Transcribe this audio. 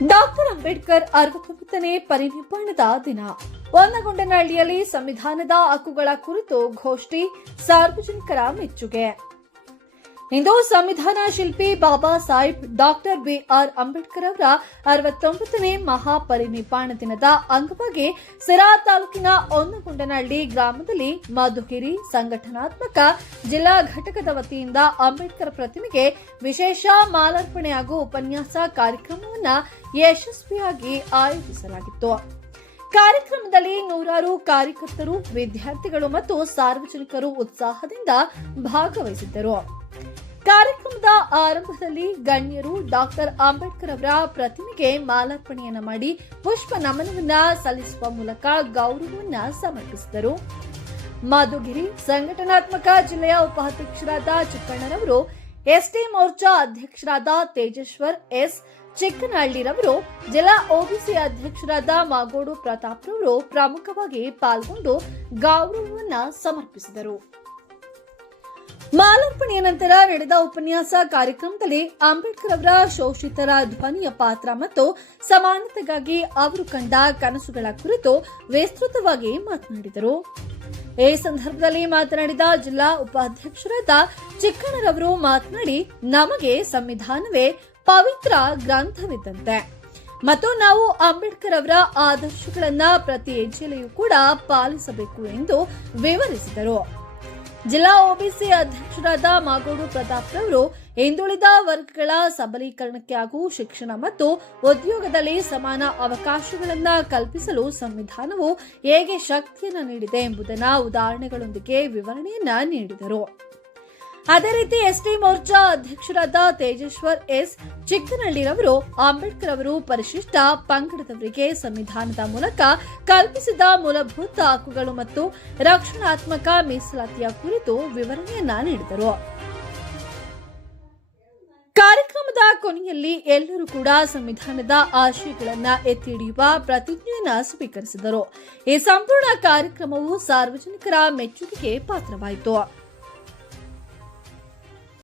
Doctor Ambedkar 69ನೇ ಪರಿನಿರ್ವಾಣದ ದಿನ ಹೊನ್ನಗೊಂಡನಹಳ್ಳಿಯಲ್ಲಿ ಸಂವಿಧಾನದ ಹಕ್ಕುಗಳ ಕುರಿತು ಗೋಷ್ಠಿ, ಸಾರ್ವಜನಿಕರ ಮೆಚ್ಚುಗೆ. ಇಂದು ಸಂವಿಧಾನ ಶಿಲ್ಪಿ ಬಾಬಾ ಸಾಹೇಬ್ ಡಾಕ್ಟರ್ ಬಿಆರ್ ಅಂಬೇಡ್ಕರ್ ಅವರ 69ನೇ ಮಹಾಪರಿನಿರ್ವಾಣ ದಿನದ ಅಂಗವಾಗಿ ಸಿರಾ ತಾಲೂಕಿನ ಹೊನ್ನಗೊಂಡನಹಳ್ಳಿ ಗ್ರಾಮದಲ್ಲಿ ಮಧುಗಿರಿ ಸಂಘಟನಾತ್ಮಕ ಜಿಲ್ಲಾ ಘಟಕದ ವತಿಯಿಂದ ಅಂಬೇಡ್ಕರ್ ಪ್ರತಿಮೆಗೆ ವಿಶೇಷ ಮಾಲಾರ್ಪಣೆ ಹಾಗೂ ಉಪನ್ಯಾಸ ಕಾರ್ಯಕ್ರಮವನ್ನು ಯಶಸ್ವಿಯಾಗಿ ಆಯೋಜಿಸಲಾಗಿತ್ತು. ಕಾರ್ಯಕ್ರಮದಲ್ಲಿ ನೂರಾರು ಕಾರ್ಯಕರ್ತರು, ವಿದ್ಯಾರ್ಥಿಗಳು ಮತ್ತು ಸಾರ್ವಜನಿಕರು ಉತ್ಸಾಹದಿಂದ ಭಾಗವಹಿಸಿದ್ದರು. ಕಾರ್ಯಕ್ರಮದ ಆರಂಭದಲ್ಲಿ ಗಣ್ಯರು ಡಾಕ್ಟರ್ ಅಂಬೇಡ್ಕರ್ ಅವರ ಪ್ರತಿಮೆಗೆ ಮಾಲಾರ್ಪಣೆಯನ್ನ ಮಾಡಿ ಪುಷ್ಪ ನಮನವನ್ನ ಸಲ್ಲಿಸುವ ಮೂಲಕ ಗೌರವವನ್ನ ಸಮರ್ಪಿಸಿದರು. ಮಧುಗಿರಿ ಸಂಘಟನಾತ್ಮಕ ಜಿಲ್ಲೆಯ ಉಪಾಧ್ಯಕ್ಷರಾದ ಚಿಕ್ಕಣ್ಣರವರು, ಎಸ್ಟಿ ಮೋರ್ಚಾ ಅಧ್ಯಕ್ಷರಾದ ತೇಜೇಶ್ವರ್ ಎಸ್ ಚಿಕ್ಕನಹಳ್ಳಿರವರು, ಜಿಲ್ಲಾ ಒಬಿಸಿ ಅಧ್ಯಕ್ಷರಾದ ಮಾಗೋಡು ಪ್ರತಾಪ್ ರವರು ಪ್ರಮುಖವಾಗಿ ಪಾಲ್ಗೊಂಡು ಗೌರವವನ್ನ ಸಮರ್ಪಿಸಿದರು. ಮಾಲಾರ್ಪಣೆಯ ನಂತರ ನಡೆದ ಉಪನ್ಯಾಸ ಕಾರ್ಯಕ್ರಮದಲ್ಲಿ ಅಂಬೇಡ್ಕರ್ ಅವರ ಶೋಷಿತರ ಧ್ವನಿಯ ಪಾತ್ರ ಮತ್ತು ಸಮಾನತೆಗಾಗಿ ಅವರು ಕಂಡ ಕನಸುಗಳ ಕುರಿತು ವಿಸ್ತೃತವಾಗಿ ಮಾತನಾಡಿದರು. ಈ ಸಂದರ್ಭದಲ್ಲಿ ಮಾತನಾಡಿದ ಜಿಲ್ಲಾ ಉಪಾಧ್ಯಕ್ಷರಾದ ಚಿಕ್ಕಣ್ಣರವರು ಮಾತನಾಡಿ, ನಮಗೆ ಸಂವಿಧಾನವೇ ಪವಿತ್ರ ಗ್ರಂಥವಿದ್ದಂತೆ ಮತ್ತು ನಾವು ಅಂಬೇಡ್ಕರ್ ಅವರ ಆದರ್ಶಗಳನ್ನ ಪ್ರತಿ ಹೆಜ್ಜೆಯಲ್ಲಿಯೂ ಕೂಡ ಪಾಲಿಸಬೇಕು ಎಂದು ವಿವರಿಸಿದರು. ಜಿಲ್ಲಾ ಒಬಿಸಿ ಅಧ್ಯಕ್ಷರಾದ ಮಾಗೋಡು ಪ್ರತಾಪ್ ರವರು ಹಿಂದುಳಿದ ವರ್ಗಗಳ ಸಬಲೀಕರಣಕ್ಕೆ ಹಾಗೂ ಶಿಕ್ಷಣ ಮತ್ತು ಉದ್ಯೋಗದಲ್ಲಿ ಸಮಾನ ಅವಕಾಶಗಳನ್ನು ಕಲ್ಪಿಸಲು ಸಂವಿಧಾನವು ಹೇಗೆ ಶಕ್ತಿಯನ್ನು ನೀಡಿದೆ ಎಂಬುದನ್ನು ಉದಾಹರಣೆಗಳೊಂದಿಗೆ ವಿವರಣೆಯನ್ನ ನೀಡಿದರು. ಅದೇ ರೀತಿ ಎಸ್ಟಿ ಮೋರ್ಚಾ ಅಧ್ಯಕ್ಷರಾದ ತೇಜೇಶ್ವರ್ ಎಸ್ ಚಿಕ್ಕನಹಳ್ಳಿರವರು, ಅಂಬೇಡ್ಕರ್ ಅವರು ಪರಿಶಿಷ್ಟ ಪಂಗಡದವರಿಗೆ ಸಂವಿಧಾನದ ಮೂಲಕ ಕಲ್ಪಿಸಿದ ಮೂಲಭೂತ ಹಕ್ಕುಗಳು ಮತ್ತು ರಕ್ಷಣಾತ್ಮಕ ಮೀಸಲಾತಿಯ ಕುರಿತು ವಿವರಣೆಯನ್ನ ನೀಡಿದರು. ಕಾರ್ಯಕ್ರಮದ ಕೊನೆಯಲ್ಲಿ ಎಲ್ಲರೂ ಕೂಡ ಸಂವಿಧಾನದ ಆಶಯಗಳನ್ನು ಎತ್ತಿ ಹಿಡಿಯುವ ಪ್ರತಿಜ್ಞೆಯನ್ನ ಸ್ವೀಕರಿಸಿದರು. ಈ ಸಂಪೂರ್ಣ ಕಾರ್ಯಕ್ರಮವು ಸಾರ್ವಜನಿಕರ ಮೆಚ್ಚುಗೆಗೆ ಪಾತ್ರವಾಯಿತು.